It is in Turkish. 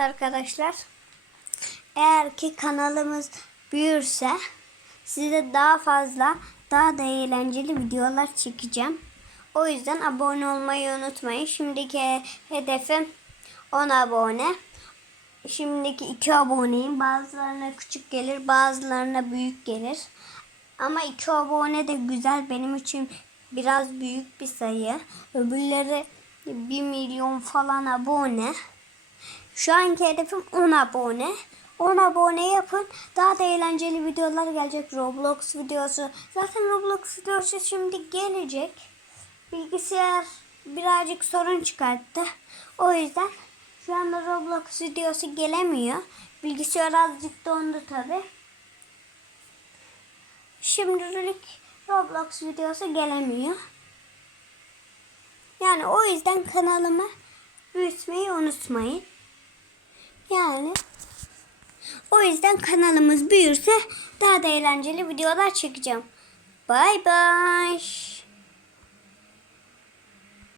arkadaşlar. Eğer ki kanalımız büyürse size daha fazla daha da eğlenceli videolar çekeceğim. O yüzden abone olmayı unutmayın. Şimdiki hedefim 10 abone. Şimdiki 2 aboneyim. Bazılarına küçük gelir, bazılarına büyük gelir. Ama 2 abone de güzel. Benim için biraz büyük bir sayı. Öbürleri 1 milyon falan abone. Şu anki hedefim 10 abone. 10 abone yapın. Daha da eğlenceli videolar gelecek. Roblox videosu. Zaten Roblox videosu şimdi gelecek. Bilgisayar birazcık sorun çıkarttı. O yüzden şu anda Roblox videosu gelemiyor. Bilgisayar azıcık dondu tabi. Şimdilik Roblox videosu gelemiyor. Yani o yüzden kanalımı büyütmeyi unutmayın. Yani o yüzden kanalımız büyürse daha da eğlenceli videolar çekeceğim. Bay bay.